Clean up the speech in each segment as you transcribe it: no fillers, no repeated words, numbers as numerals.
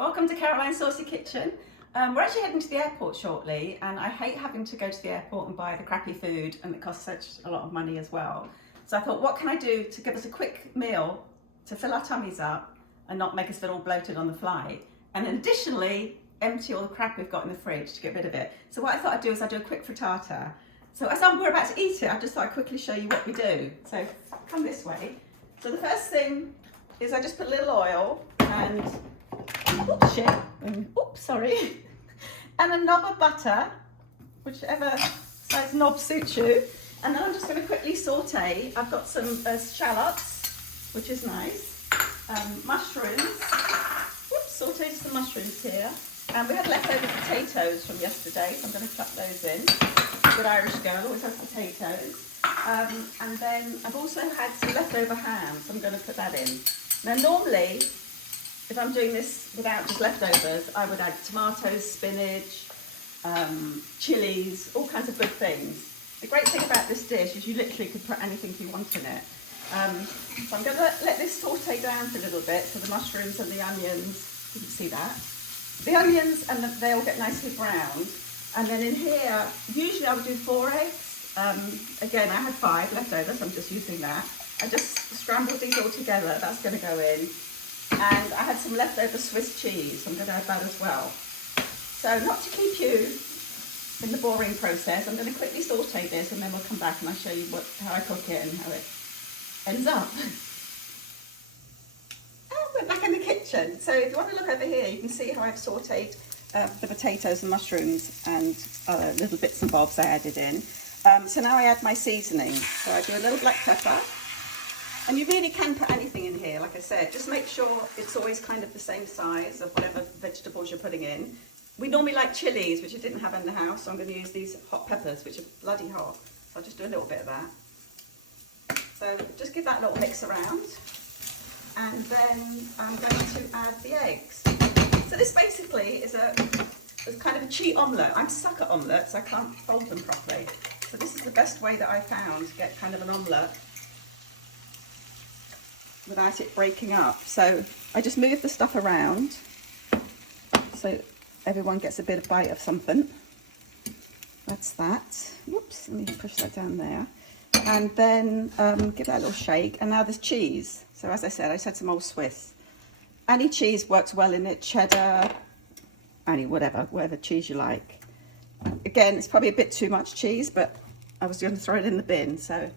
Welcome to Caroline's Saucy Kitchen. We're actually heading to the airport shortly, and I hate having to go to the airport and buy the crappy food, and it costs such a lot of money as well. So I thought, what can I do to give us a quick meal to fill our tummies up and not make us feel all bloated on the flight, and then additionally empty all the crap we've got in the fridge to get rid of it. So what I thought I'd do is I'd do a quick frittata. So as we're about to eat it, I just thought I'd quickly show you what we do. So come this way. So the first thing is I just put a little oil and sorry, and a knob of butter, whichever size knob suits you. And then I'm just going to quickly saute. I've got some shallots, which is nice, mushrooms. Sauteed some mushrooms here. And we had leftover potatoes from yesterday, so I'm going to chuck those in. Good Irish girl always has potatoes. And then I've also had some leftover ham, so I'm going to put that in. Now normally, if I'm doing this without just leftovers, I would add tomatoes, spinach, chilies, all kinds of good things. The great thing about this dish is you literally could put anything you want in it. So I'm going to let this saute down for a little bit, so the mushrooms and the onions, you can see that. The onions, and they all get nicely browned. And then in here, usually I would do 4 eggs. Again, I had 5 leftovers, so I'm just using that. I just scrambled these all together, that's going to go in. And I had some leftover Swiss cheese, so I'm going to add that as well. So not to keep you in the boring process, I'm going to quickly saute this and then we'll come back and I'll show you how I cook it and how it ends up. Oh, we're back in the kitchen. So if you want to look over here, you can see how I've sauteed the potatoes and mushrooms and other little bits and bobs I added in. So now I add my seasoning. So I do a little black pepper. And you really can put anything in here, like I said. Just make sure it's always kind of the same size of whatever vegetables you're putting in. We normally like chilies, which I didn't have in the house, so I'm going to use these hot peppers, which are bloody hot. So I'll just do a little bit of that. So just give that little mix around. And then I'm going to add the eggs. So this basically is kind of a cheat omelette. I'm stuck at omelettes, I can't fold them properly. So this is the best way that I found to get kind of an omelette without it breaking up. So I just move the stuff around so everyone gets a bit of bite of something. That's that. Whoops, let me push that down there. And then give that a little shake. And now there's cheese. So as I said some old Swiss. Any cheese works well in it, cheddar, whatever cheese you like. Again, it's probably a bit too much cheese, but I was going to throw it in the bin. So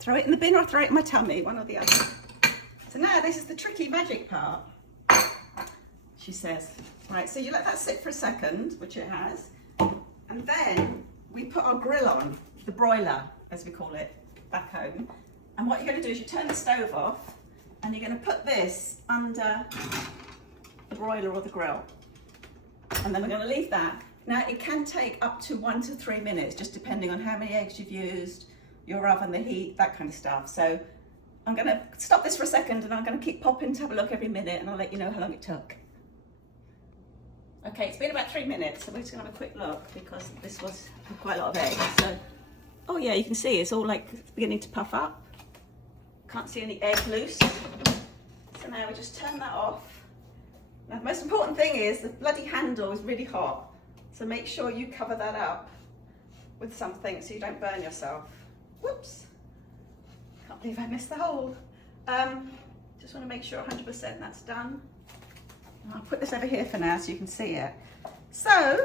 throw it in the bin or throw it in my tummy, one or the other. So now this is the tricky magic part, she says. Right, so you let that sit for a second, which it has, and then we put our grill on, the broiler, as we call it, back home. And what you're going to do is you turn the stove off, and you're going to put this under the broiler or the grill. And then we're going to leave that. Now, it can take up to 1 to 3 minutes, just depending on how many eggs you've used, your oven, the heat, that kind of stuff. So I'm going to stop this for a second and I'm going to keep popping to have a look every minute and I'll let you know how long it took. Okay, it's been about 3 minutes, so we're just going to have a quick look because this was quite a lot of eggs. So, oh yeah, you can see it's all like beginning to puff up. Can't see any egg loose. So now we just turn that off. Now the most important thing is the bloody handle is really hot. So make sure you cover that up with something so you don't burn yourself. Whoops. Can't believe I missed the hole. Just want to make sure 100% that's done. And I'll put this over here for now so you can see it. So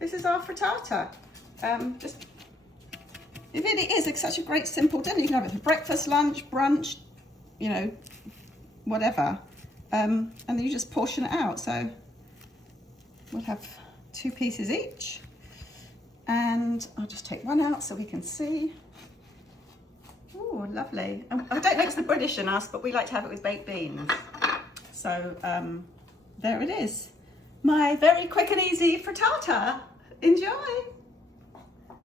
this is our frittata. It really is such a great simple dinner. You can have it for breakfast, lunch, brunch, whatever. And then you just portion it out. So we'll have 2 pieces each. And I'll just take one out so we can see. Oh, lovely. I don't know if it's the British in us, but we like to have it with baked beans. So there it is. My very quick and easy frittata. Enjoy.